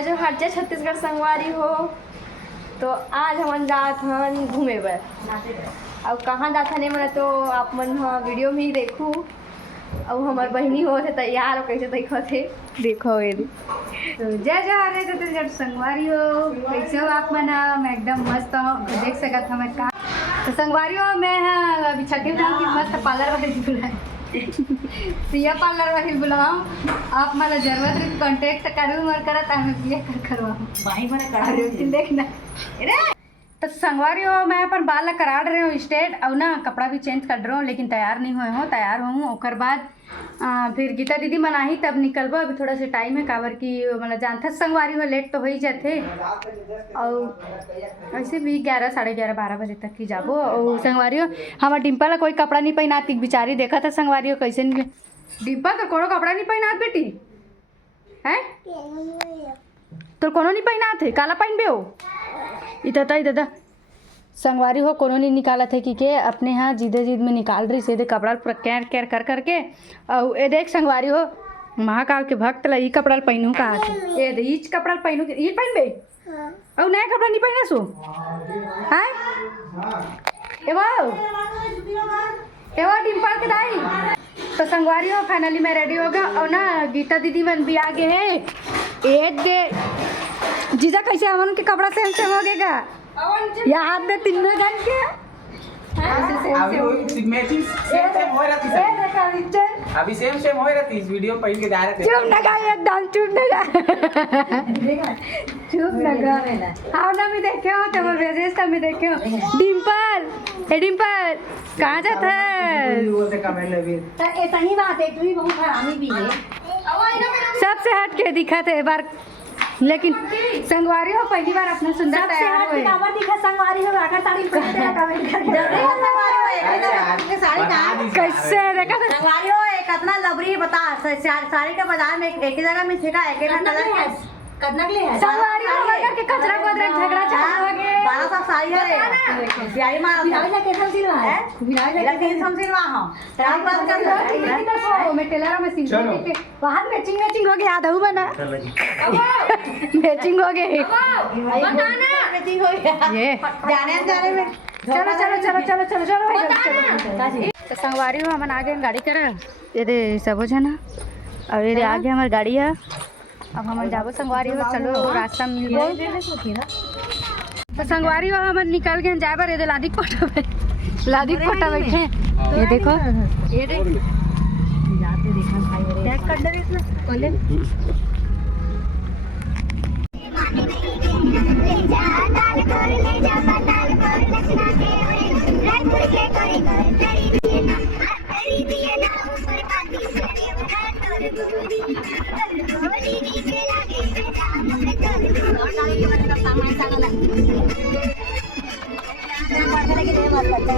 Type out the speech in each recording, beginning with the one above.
जय जोहार जय छत्तीसगढ़ संगवारी हो। तो आज हम जात हन घूमे बर। अब कहाँ जात हन मन तो आप मन वीडियो में ही देखू। अब हमार बहनी हो थे तैयार हो कैसे देखो थे देखो ये तो जय जोहार है छत्तीसगढ़ संगवारी हो। कैसे हो आप मन? मैं एकदम मस्त हो, देख सकत हमें का। तो संगवारी हो मैं अभी छठी की मस्त पार्लर वाले बुलाए प्रिया पार्लर वाली बुलाऊँ। आप मला जरूरत रही कांटेक्ट करूँ और करत हमें प्रिया कर करवाऊँ भाई मैंने करा देखना। तो संगवारी हो मैं अपन बाल करा रहे हूँ स्ट्रेट और ना कपड़ा भी चेंज कर रहा हूँ, लेकिन तैयार नहीं हुए हो। तैयार हूँ ओकर बाद फिर गीता दीदी मनाही तब निकलबो। अभी थोड़ा सा टाइम है काबर की मतलब जानता संगवारी हो लेट तो हो ही जाते और ऐसे भी 11 साढ़े 11 12 बजे तक ही जाबो। और संगवारी हो हमार डिम्पल कोई कपड़ा नहीं पहनाती बेचारी। देखा था संगवारी हो कैसे डिम्पल तो कोनो कपड़ा नहीं पहनात बेटी है तो कोनो नहीं पहनाते काला पहनबे हो इतना संगवारी हो कोनो नहीं निकाला थे कि के अपने यहाँ जिदे जिद में निकाल रही सीधे कपड़ा पूरा कैर कैर कर करके। और ये देख संगवारी हो महाकाल के भक्त ला ई कपड़ा पहनू कहा थे ये ईच कपड़ा पहनू ये पहनबे और नया कपड़ा नहीं पहना सो है डिम्पल के दाई। तो संगवारी हो फाइनली मैं रेडी हो गया और ना गीता दीदी मन भी आगे है एक गे जीजा कैसे हमन के कपड़ा सेम सेम हो गएगा या हाथ में तीनों गन के अभी सेम सेम हो रहा थी इस वीडियो पहन के जा रहे थे। चुप लगा एकदम चुप लगा चुप लगा। हाँ ना मैं देखे हो तो विशेष का मैं देखे हो डिम्पल डिम्पल कहाँ जाता है ऐसा ही बात है तू ही बहुत हरामी भी है। सबसे हट के दिखा थे एक बार, लेकिन संगवारी हो पहली बार अपना सुंदर तैयार हुए दिखा संगवारी हो आकर साड़ी पहनते हैं कमेंट कर साड़ी का कैसे देखा था संगवारी हो कितना लबरी बता साड़ी का बाजार में एक ही जगह में ठेका एक एक कितना के लिए है संगवारी हो मगर के कचरा कोदरे झगड़ा चालू हो गए 1200 साड़ी है बिहारी मार बिहारी का कैसा सिलवा है बिहारी का कैसा सिलवा हम ट्राई बात कर रहे मैं टेलर में सिल के बाहर मैचिंग हो गया आधा बना मैचिंग हो गई बताना मैचिंग हो गया ये जाने में चलो तो संगवारी हो हम आगे गाड़ी कर ये दे सब हो जाना और ये आगे हमारी गाड़ी है। अब हम जाबो संगवारी हो चलो रास्ता मिल गए तो संगवारी हो हम निकल गए जाए बार ये लादिक कोटा बैठे ये देखो ये देख जाते देखा भाई टैग कर दे इसमें कोले ले जा ताल कर ले जा ताल कर लक्षणा के रायपुर के कोई तेरी दिए ना ऊपर पाती करे उठा तोर गोरी नीचे लागे बेटा मैं तोर गोरी का सामान साला मैं पढ़ने लगी रे मत बच्चा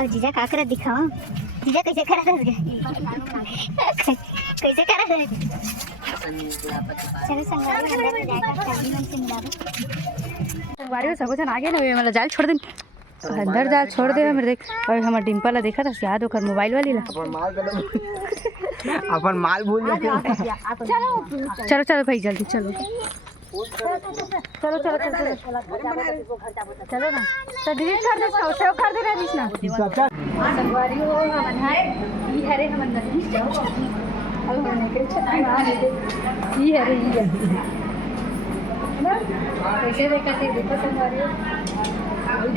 और जीजा का कर दिखाओ जीजा कैसे करा था कैसे करा था चलो संगवारी हो सब जन आगे ना मतलब जाल छोड़ दे अंदर जाल छोड़ दे मेरे देख और हमारा डिम्पल देखा था याद होकर मोबाइल वाली ला अपन माल भूल जाते चलो चलो भाई जल्दी चलो चलो चलो चलो चलो ना तो डिलीट कर दे सेव कर दे रही ना संगवारी हो हमन है ई हरे हमन नहीं जाओ अब हमने के छना ई हरे ई ना कैसे देखते देखो संगवारी हो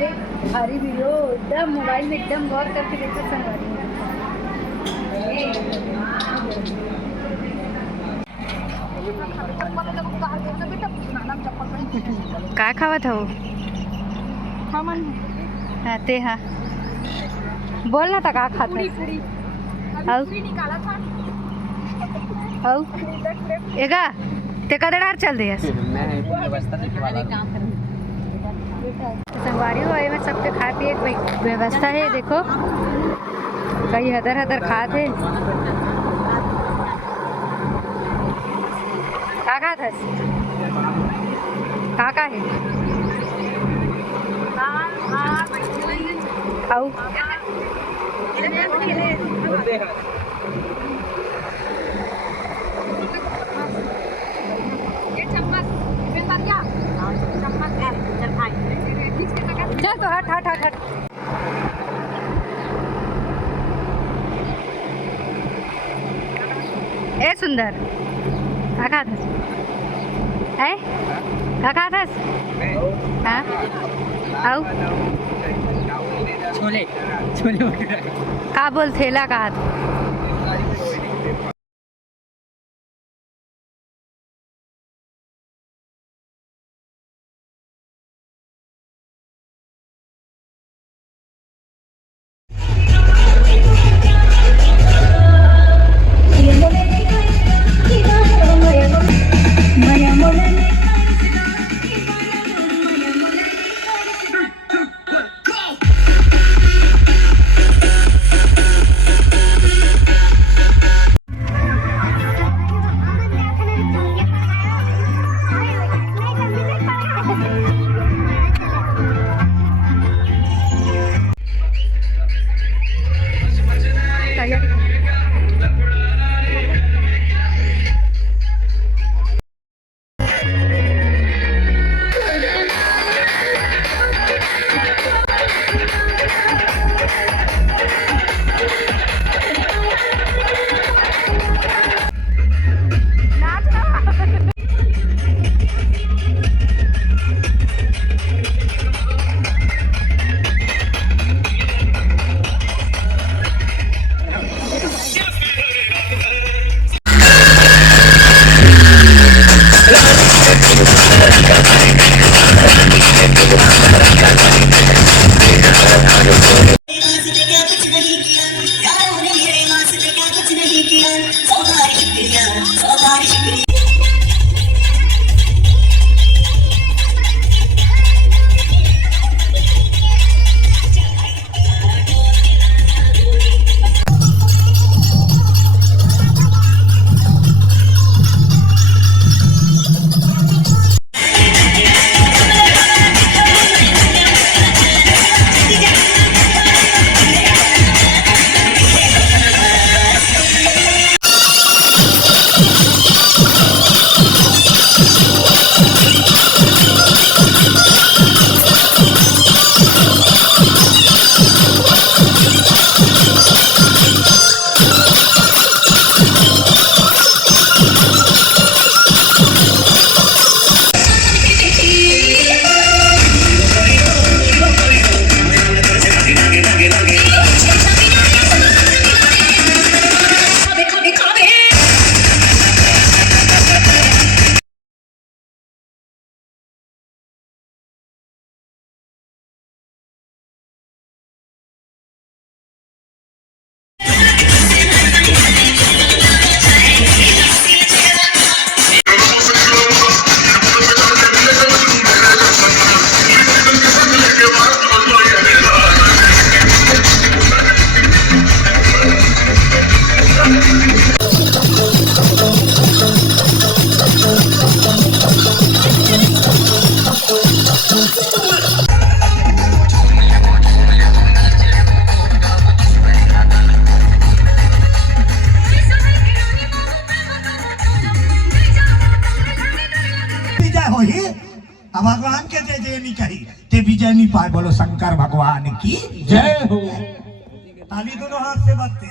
देख सारी वीडियो एकदम मोबाइल में एकदम गौर करके देखो संगवारी काय खावत हो हा ते हा बोल ना, का खात ए का ते कदे डार चल दिया संगवारी हो में सबके खा पिए की व्यवस्था है। देखो कई हदर हदर खात है। का खात हस का है खाऊ चल तो हट हट हट हट ए सुंदर का खात हस है का खात हस हाँ आओ छोले छोले का बोल थेला का भगवान के जय जय नहीं कही ते विजय नहीं पाए। बोलो शंकर भगवान की जय हो। ताली दोनों हाथ से बजते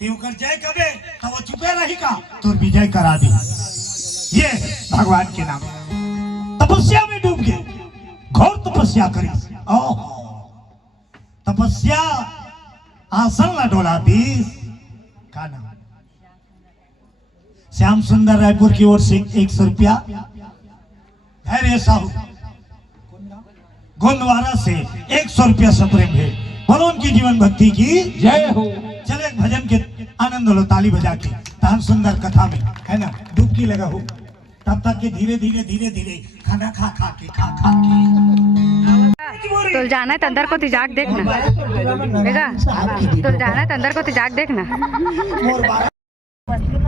ते ओकर जय कबे तो वो चुपे रही का तो विजय करा दी। ये भगवान के नाम तपस्या में डूब गए, घोर तपस्या करी। तपस्या आसन ला डोला दी का नाम श्याम सुंदर रायपुर की ओर से 100 रुपया। धैर्य साहू गोंदवारा से 100 रुपया सप्रेम है। बोलो उनकी जीवन भक्ति की जय हो। चले एक भजन के आनंद लो ताली बजा के। तान सुंदर कथा में है ना डुबकी लगा हो तब तक के धीरे धीरे खाना खा के तो जाना है तो अंदर को तिजाक देखना बेगा, तो जाना है तो अंदर को तिजाक देखना।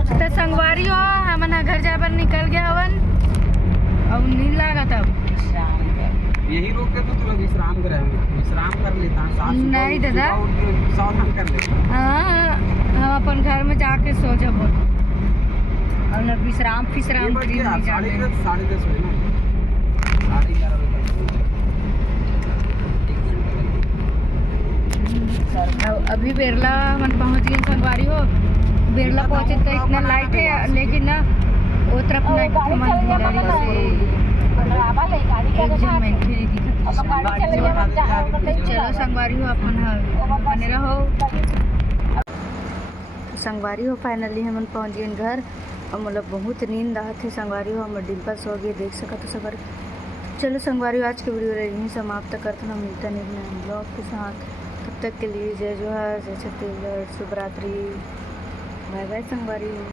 तो संगवारी हो हमन घर जाए पर निकल गया हवन अब नींद लागा तब यही रोक के तो तुला विश्राम कर लेता नहीं दादा, सावधान कर लेता। हाँ हम अपन घर में जाके सो जब और न विश्राम साढ़े 10 हुए ना 11:30 बजे। अभी बेरला मन पहुंच गए संगवारी हो। बेरला पहुंचे तो इतना लाइट है लेकिन ना वो तरफ चलो संगवारी हो अपन बने रहो। संगवारी हो फाइनली हम पहुंच गए घर और मतलब बहुत नींद आती है। संगवारी हो हम डिम्पल सो गए देख सका तो संगवारी। चलो संगवारी हो आज के वीडियो यहीं समाप्त करते हैं। मिलता नहीं ब्लॉग के साथ, तब तक के लिए जय जोहार, जय छत्तीसगढ़, शुभ रात्रि, बाय बाय संगवारी हो।